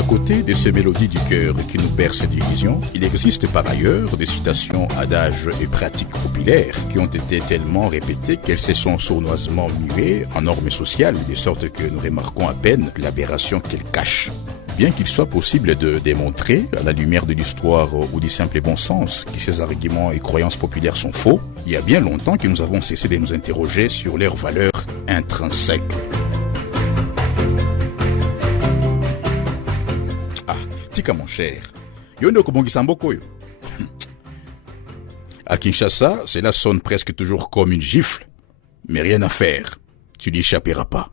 À côté de ces mélodies du cœur qui nous bercent d'illusions, il existe par ailleurs des citations, adages et pratiques populaires qui ont été tellement répétées qu'elles se sont sournoisement muées en normes sociales, de sorte que nous remarquons à peine l'aberration qu'elles cachent. Bien qu'il soit possible de démontrer, à la lumière de l'histoire ou du simple bon sens, que ces arguments et croyances populaires sont faux, il y a bien longtemps que nous avons cessé de nous interroger sur leurs valeurs intrinsèques. Tika mon cher, yondo kobongisa mboko yo. À Kinshasa, cela sonne presque toujours comme une gifle, mais rien à faire, tu n'y échapperas pas.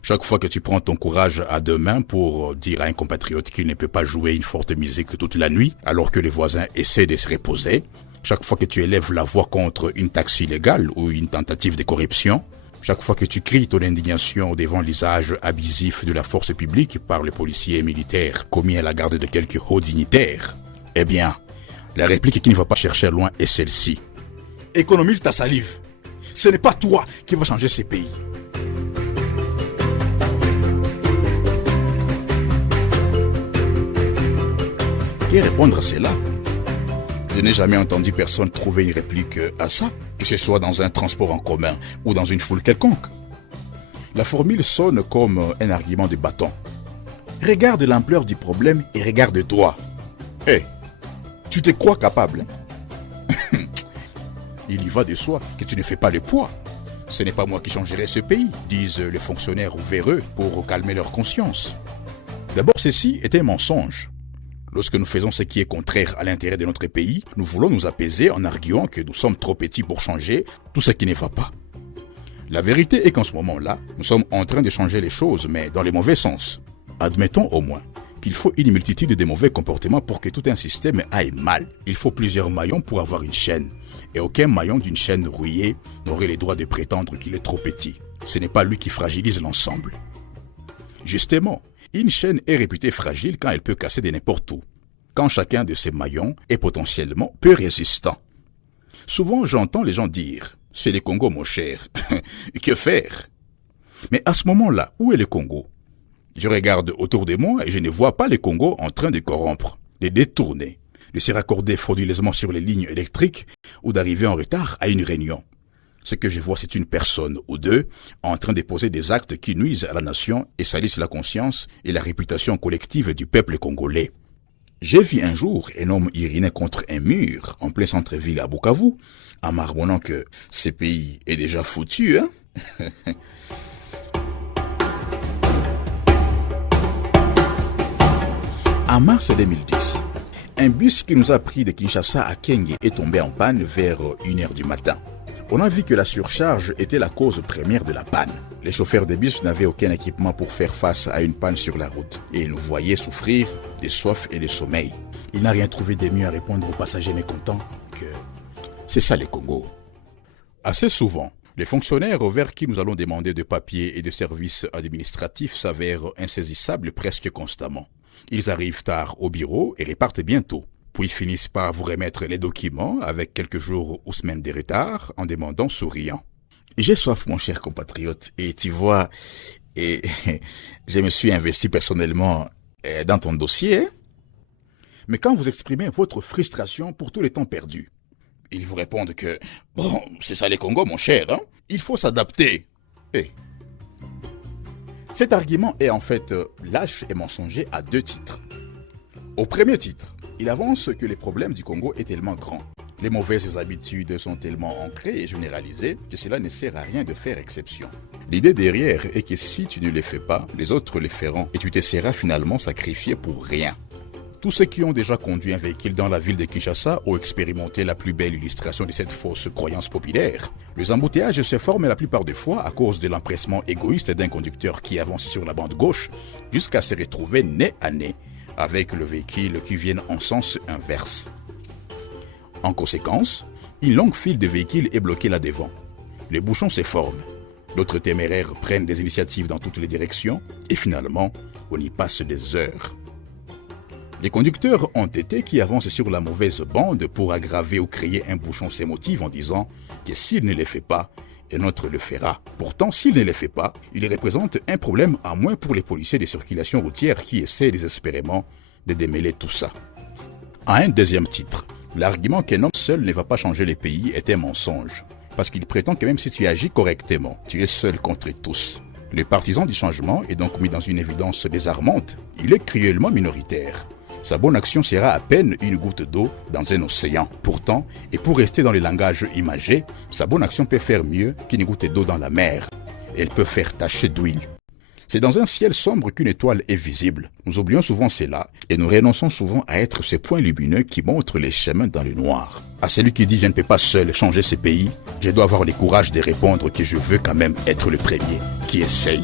Chaque fois que tu prends ton courage à deux mains pour dire à un compatriote qu'il ne peut pas jouer une forte musique toute la nuit alors que les voisins essaient de se reposer, chaque fois que tu élèves la voix contre une taxe illégale ou une tentative de corruption, chaque fois que tu cries ton indignation devant l'usage abusif de la force publique par les policiers et militaires commis à la garde de quelques hauts dignitaires, eh bien, la réplique qui ne va pas chercher loin est celle-ci. Économise ta salive. Ce n'est pas toi qui vas changer ces pays. Que répondre à cela? Je n'ai jamais entendu personne trouver une réplique à ça, que ce soit dans un transport en commun ou dans une foule quelconque. La formule sonne comme un argument de bâton. Regarde l'ampleur du problème et regarde-toi. Hé, tu te crois capable, hein? Il y va de soi que tu ne fais pas le poids. Ce n'est pas moi qui changerai ce pays, disent les fonctionnaires véreux pour calmer leur conscience. D'abord, ceci est un mensonge. Lorsque nous faisons ce qui est contraire à l'intérêt de notre pays, nous voulons nous apaiser en arguant que nous sommes trop petits pour changer tout ce qui ne va pas. La vérité est qu'en ce moment-là, nous sommes en train de changer les choses, mais dans le mauvais sens. Admettons au moins qu'il faut une multitude de mauvais comportements pour que tout un système aille mal. Il faut plusieurs maillons pour avoir une chaîne. Et aucun maillon d'une chaîne rouillée n'aurait le droit de prétendre qu'il est trop petit. Ce n'est pas lui qui fragilise l'ensemble. Justement, une chaîne est réputée fragile quand elle peut casser de n'importe où, quand chacun de ses maillons est potentiellement peu résistant. Souvent, j'entends les gens dire « C'est le Congo, mon cher. Que faire ?» Mais à ce moment-là, où est le Congo? Je regarde autour de moi et je ne vois pas le Congo en train de corrompre, de détourner, de se raccorder frauduleusement sur les lignes électriques ou d'arriver en retard à une réunion. Ce que je vois, c'est une personne ou deux en train de poser des actes qui nuisent à la nation et salissent la conscience et la réputation collective du peuple congolais. J'ai vu un jour un homme uriner contre un mur en plein centre-ville à Bukavu, en marmonnant que ce pays est déjà foutu, hein? En mars 2010, un bus qui nous a pris de Kinshasa à Kenge est tombé en panne vers 1h du matin. On a vu que la surcharge était la cause première de la panne. Les chauffeurs de bus n'avaient aucun équipement pour faire face à une panne sur la route et ils nous voyaient souffrir de soif et de sommeil. Il n'a rien trouvé de mieux à répondre aux passagers mécontents que « c'est ça les Congo ». Assez souvent, les fonctionnaires vers qui nous allons demander de papiers et de services administratifs s'avèrent insaisissables presque constamment. Ils arrivent tard au bureau et repartent bientôt. Puis finissent par vous remettre les documents avec quelques jours ou semaines de retard en demandant souriant. J'ai soif, mon cher compatriote, et tu vois, je me suis investi personnellement dans ton dossier. Hein? Mais quand vous exprimez votre frustration pour tout le temps perdu, ils vous répondent que, bon, c'est ça les Congo, mon cher, hein? Il faut s'adapter. Hey. Cet argument est en fait lâche et mensonger à deux titres. Au premier titre, il avance que les problèmes du Congo est tellement grand. Les mauvaises habitudes sont tellement ancrées et généralisées que cela ne sert à rien de faire exception. L'idée derrière est que si tu ne les fais pas, les autres les feront et tu te seras finalement sacrifié pour rien. Tous ceux qui ont déjà conduit un véhicule dans la ville de Kinshasa ont expérimenté la plus belle illustration de cette fausse croyance populaire. Les embouteillages se forment la plupart des fois à cause de l'empressement égoïste d'un conducteur qui avance sur la bande gauche jusqu'à se retrouver nez à nez avec le véhicule qui vient en sens inverse. En conséquence, une longue file de véhicules est bloquée là devant. Les bouchons se forment. D'autres téméraires prennent des initiatives dans toutes les directions et finalement, on y passe des heures. Les conducteurs entêtés qui avancent sur la mauvaise bande pour aggraver ou créer un bouchon se motivent en disant que s'il ne les fait pas, et notre le fera. Pourtant, s'il ne le fait pas, il représente un problème à moins pour les policiers de circulation routière qui essaient désespérément de démêler tout ça. À un deuxième titre, l'argument qu'un homme seul ne va pas changer les pays est un mensonge. Parce qu'il prétend que même si tu agis correctement, tu es seul contre tous. Le partisan du changement est donc mis dans une évidence désarmante. Il est cruellement minoritaire. Sa bonne action sera à peine une goutte d'eau dans un océan. Pourtant, et pour rester dans le langage imagé, sa bonne action peut faire mieux qu'une goutte d'eau dans la mer. Elle peut faire tacher d'huile. C'est dans un ciel sombre qu'une étoile est visible. Nous oublions souvent cela et nous renonçons souvent à être ces points lumineux qui montrent les chemins dans le noir. À celui qui dit « je ne peux pas seul changer ces pays », je dois avoir le courage de répondre que je veux quand même être le premier qui essaye.